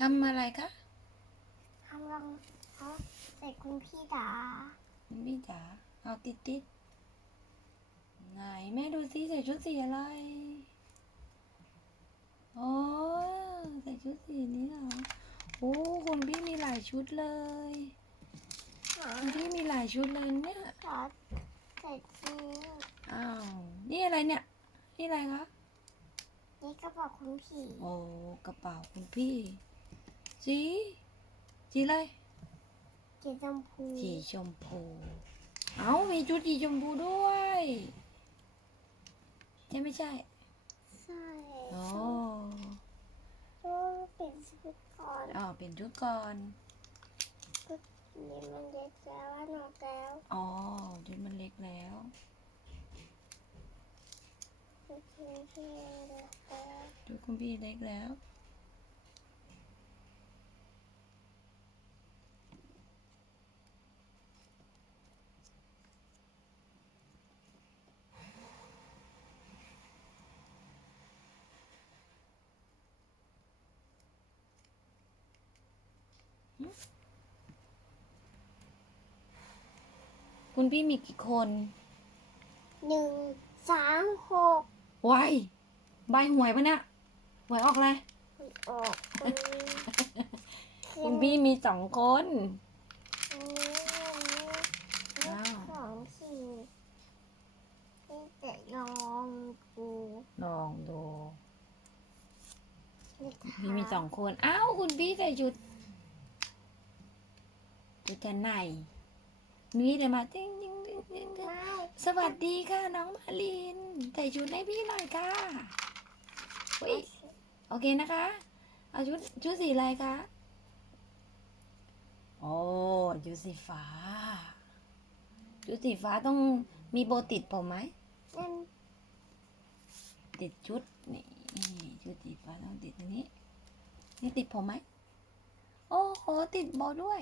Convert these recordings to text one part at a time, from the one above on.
ทำอะไรคะทำรองเท้าใส่คุณพี่ดาคุณพี่จ๋าเอาติดติดไหนแม่ดูสิใส่ชุดสีอะไรโอ้ใส่ชุดสีนี้เหรอโอ้คุณพี่มีหลายชุดเลยคุณพี่มีหลายชุดเลยเนี่ยขอใส่จีนอ้าวนี่อะไรเนี่ย นี่อะไรคะนี่กระเป๋าคุณพี่ โอ้กระเป๋าคุณพี่ สีสีอะไรสีชมพูสีชมพู เอามีชุดสีชมพูด้วยใช่ไม่ใช่ ใช่โอ้โอ้เปลี่ยนชุดก่อนอ๋อเปลี่ยนชุดก่อนนี่มันเด็กแล้วว่าหนอกแล้วอ๋อชุดมันเล็กแล้วชุดคุณพี่เด็กแล้วชุดคุณพี่เล็กแล้ว คุณพี่มีกี่คนหนึ่งสามหกวายใบหวยปะเนี่ยหวยออกเลยมันออกคุณคุณพี่มีสองคน อันนี้อันนี้เลอ้าขวสองสี่นี่แต่ลองดูลองดูนี่พี่มีสองคน อ้าว คุณพี่ใส่ชุดชุดชั้นใน นี่เดี๋ยวมาติ้งติ้งติ้งติ้งติ้งไม่สวัสดีค่ะน้องมาลินใส่ชุดให้พี่หน่อยค่ะเฮ้ยโอเคนะคะ เอาชุดชุดสีอะไรคะ โอ้ชุดสีฟ้า ชุดสีฟ้าต้องมีโบติดผมไหมนั่นติดชุดนี่ชุดสีฟ้าต้องติดตรงนี้ นี่ติดผมไหม โอ้โหติดโบด้วย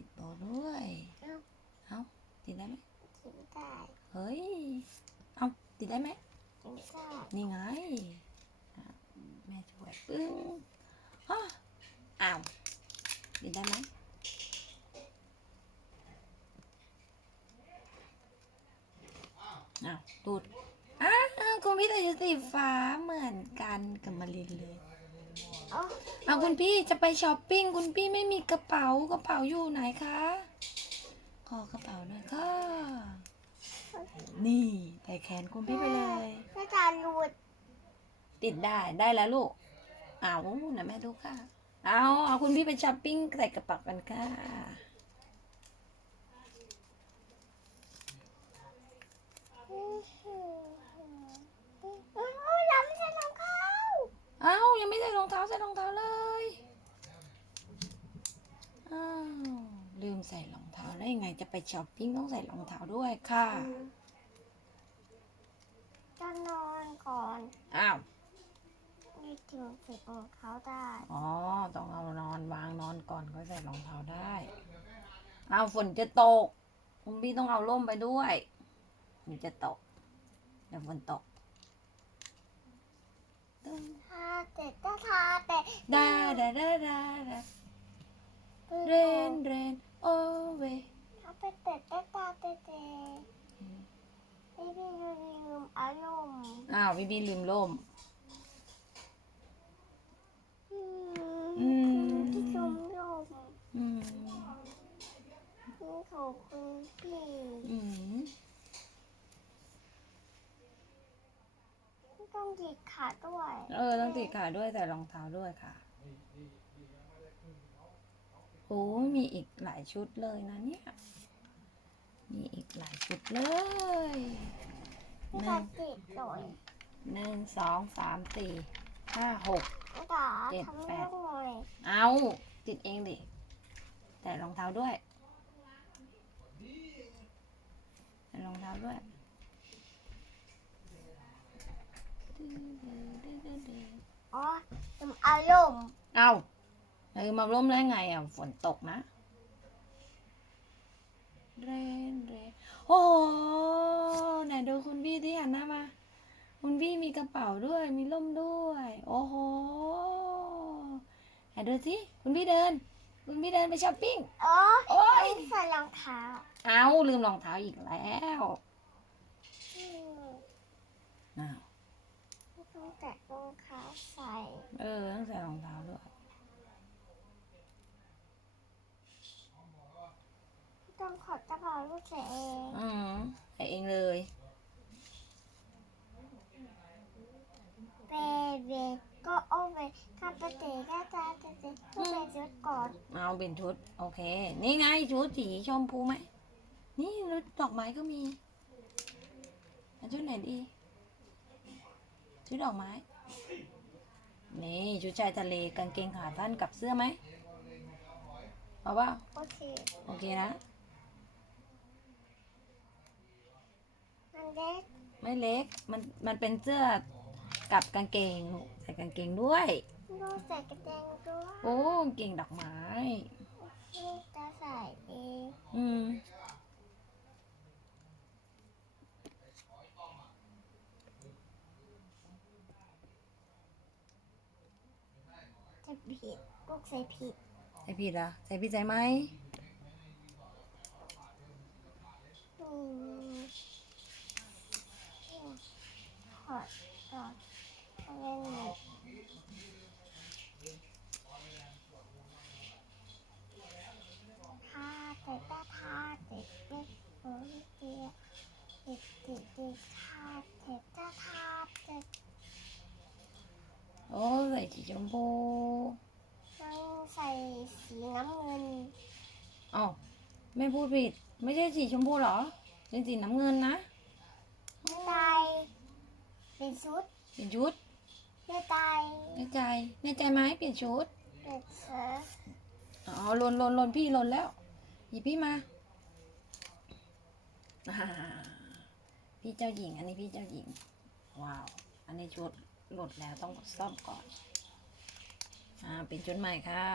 ติดโบด้วยเอ้าเอาติดได้ไหมกินได้ เฮ้ย เอาติดได้ไหมกินได้ นี่ไงอะแม่ช่วยปึ้งฮะอ้าวติดได้ไหมอ้าวตูดอ้าวคุณพี่แต่ชุดสีฟ้าเหมือนกันกับมารินเลย โอ้เอาคุณพี่จะไปช้อปปิ้งคุณพี่ไม่มีกระเป๋ากระเป๋าอยู่ไหนคะขอกระเป๋าหน่อยค่ะ นี่ใส่แขนคุณพี่ไปเลยแม่ตาหลุดติดได้ได้แล้วลูก เอานะแม่ดูค่ะ เอาเอาคุณพี่ไปช้อปปิ้งใส่กระเป๋ากันค่ะ อื้อหือโอ้ยเราไม่ใช่รองเท้า เอายังไม่ใส่รองเท้าใส่รองเท้าเลยอ้าวลืม ใส่รองเท้าได้ยังไงจะไปช้อปปิ้งต้องใส่รองเท้าด้วยค่ะ จะนอนก่อนอ้าวนี่ถึงใส่รองเท้าได้อ๋อ ต้องเอานอนวางนอนก่อนก็ใส่รองเท้าได้เอาฝนจะตก คุณพี่ต้องเอาร่มไปด้วยฝนจะตกเดี๋ยวฝนตกตึ้งทาแต่ถ้าทาแต่ดาดาดาดาดาเรนเรนโอเว ทาไปแต่แต่ตาแต่แต่ไม่พี่ลืมอารมณ์ อ้าวพี่พี่ลืมร่ม อืม ที่ชมลมอืมนี่ของคุณพี่อืมต้องหยิกขาด้วย เออ ต้องติดขาด้วยใส่รองเท้าด้วยค่ะโอ้มีอีกหลายชุดเลยนะเนี่ย มีอีกหลายชุดเลยไม่ติดหน่อย หนึ่งสองสามสี่ห้าหกไม่ต้อเจ็ดทำแปเรื่ดองหน่อยเอาติดเองดิใส่รองเท้าด้วยใส่รองเท้าด้วย อ๋อลืมอารมณ์เอาเออมาร่มได้ไงอะ ฝนตกนะ เรนเรนโอ้โหไหนดูคุณพี่ที่หันหน้ามา คุณพี่มี กระเป๋าด้วย มีร่มด้วย โอ้โหนดูสิคุณพี่เดิน คุณพี่เดินไปช้อปปิ้ง โอ้โอ๊ยไม่ใส่รองเท้า เอาลืมรองเท้าอีกแล้วอืมอ้าวไม่ต้องแตะรองเท้าใส่ เออต้องใส่รองเท้าด้วยไม่ต้องขอดกระเป๋าลูกใส่เอง อืมใส่เองเลย เบเบก็โอเวข้าปเตะก็จะเตะก็ไปจุดก่อน เอาเป็นชุด โอเค นี่ไงชุดสีชมพูไหม นี่รถดอกไม้ก็มีเอาชุดไหนดี ชุดดอกไม้ นี่ชุดชายทะเลกางเกงขาสั้นกับเสื้อไหมเอาเปล่าโอเค โอเคนะมันเล็กไม่เล็ก มัน มันเป็นเสื้อกับกางเกงลูกใส่กางเกงด้วย ลูกใส่กระเตงด้วยโอ้กางเกงดอกไม้ ลูกจะใส่เองอืมจะผิดลูกใส่ผิดใส่ผิดเหรอใส่ผิดใส่ไหมอืมขอดก่อนเอาเล่นหน่อยท่าเตะตาท่าเตะเด็กโอ้ยเดียเด็กเด็กเด็กท่าเตะตาท่าเตะโอ้ใส่สีชมพูนั่งใส่สีน้ำเงินอ๋อไม่พูดผิด ไม่ใช่สีชมพูเหรอเป็นสีน้ำเงินนะไม่ไตเป็นชุดเป็นชุดไม่ไตแน่ใจแน่ใจไหมเปลี่ยนชุดเป็นเสื้อ อ๋อลนลนลนพี่ลนแล้วหยิบพี่มาอ่า พี่เจ้าหญิง อันนี้พี่เจ้าหญิง ว้าว อันนี้ชุดหลุดแล้วต้องซ่อมก่อน อ่า เป็นชุดใหม่ค่ะ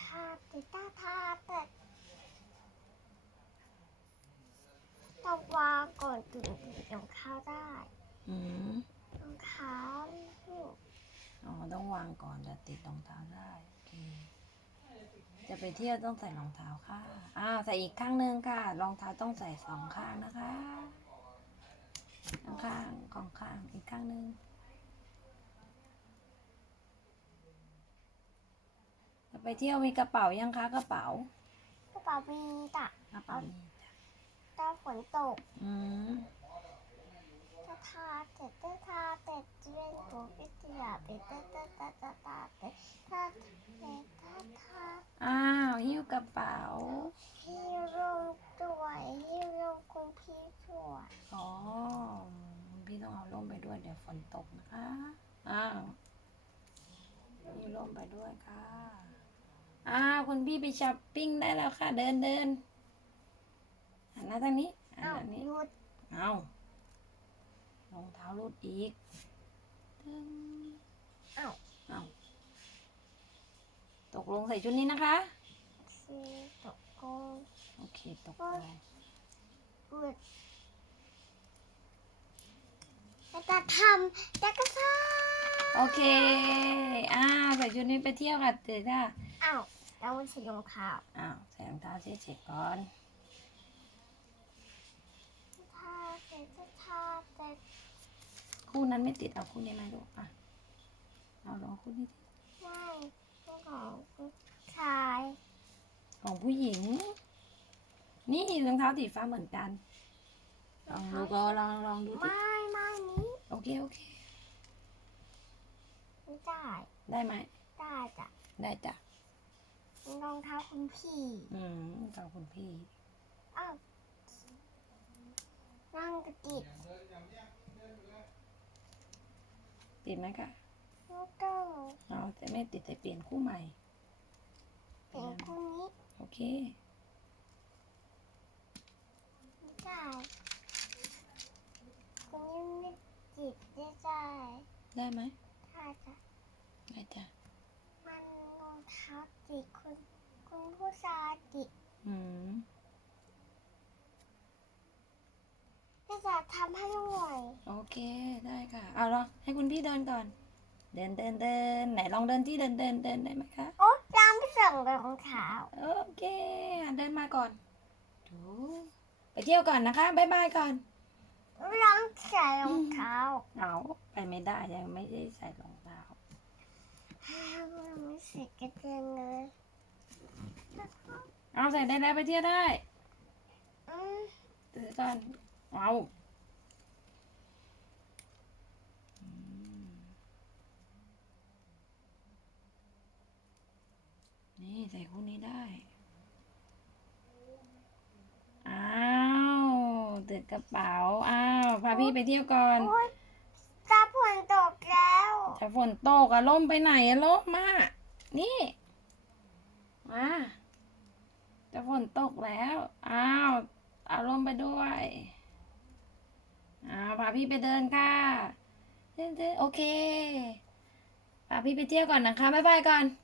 ท่าเตะตาท่าเตะต้องวางก่อนถึงรองเท้าได้อืมรองเท้าลูก อ๋อ ต้องวางก่อนจะติดรองเท้าได้ โอเค จะไปเที่ยวต้องใส่รองเท้าค่ะ อ่า ใส่อีกข้างหนึ่งค่ะ รองเท้าต้องใส่สองข้างนะคะ ข้างข้างของข้าง อีกข้างหนึ่งจะไปเที่ยวมีกระเป๋ายังคะกระเป๋า กระเป๋ามีจ้ะกระเป๋ามีจ้ะตาฝนตก อืม จะทาเตะตาทาเตะเจียนตัววิทยาเตะตาตาตาตาตาเตะตาเตะตาทา อ้าวหิ้วก ระเป๋าฮีโร่ตัวฮีโร่คุณพี่ตัวอ๋อ พี่ต้องเอาร่มไปด้วยเดี๋ยวฝนตกนะคะ อ้าวมีร่มไปด้วยค่ะ อ้าวคุณพี่ไปช้อปปิ้งได้แล้วค่ะ เดินเดินหันหน้าทางนี้หันอ้าวทางนี้หยุดเอารองเท้ารูดอีกตึ้งอ้าว เอาตกลงใส่ชุดนี้นะคะซี ตกกงโอเคตกลงหยุดจะทำจะกระซ่าโอเค อ่าใส่ชุดนี้ไปเที่ยวค่ะเตด้าอ้าวแล้วมันใส่รองเท้าอ้าวใส่รองเท้าเช็ดๆก่อนทาเตะตาทาเตะคู่นั้นไม่ติดเอาคู่นี้มาดูอะเอาลองคู่นี้ไม่เป็นของชาย ของผู้หญิง นี่รองเท้าสีฟ้าเหมือนกัน ลองดูก็ลองลองดูดิไม่ไม่นี้โอเคโอเค ไม่ได้ได้ไหมได้จ้ะได้จ้ะรองเท้าคุณพี่อืมขอบคุณพี่อ้าวนั่งกระติดติดไหมคะไม่ต้องเอาแต่ไม่ติดแต่เปลี่ยนคู่ใหม่เป็นคู่นี้โอเคไม่ได้คนนี้ไม่ติดไม่ได้ได้ไหมถ้าจะได้จ้ะมันรองเท้าติดคุณคุณผู้ชายติดอืมจะจะทำให้หน่อยโอเคได้ค่ะเอาลองให้คุณพี่เดินก่อน เดินเดินเดินไหนลองเดินที่เดินเดินเดินได้ไหมคะโอ๊ยยังไม่ ส่งรองเท้าโอเคอะเดินมาก่อนดูไปเที่ยวก่อนนะคะบ๊ายบายก่อนลองใส่รองเท้าเอาไปไม่ได้ยังไม่ได้ใส่รองเท้ามันไม่ใส่กระเทียมเลยเอาใส่ได้แล้วไปเที่ยวได้อืมถือก่อนเอา นี่ใส่คู่นี้ได้ อ้าวติดกระเป๋า อ้าว พาพี่ไปเที่ยวก่อน โอ๊ยตาฝนตกแล้ว จะฝนตกอะล่มไปไหนอะล่มมา นี่ มา จะฝนตกแล้ว อ้าวเอาล่มไปด้วย อ้าว พาพี่ไปเดินค่ะเดินเดินโอเค พาพี่ไปเที่ยวก่อนนะคะ บ๊ายบายก่อนบ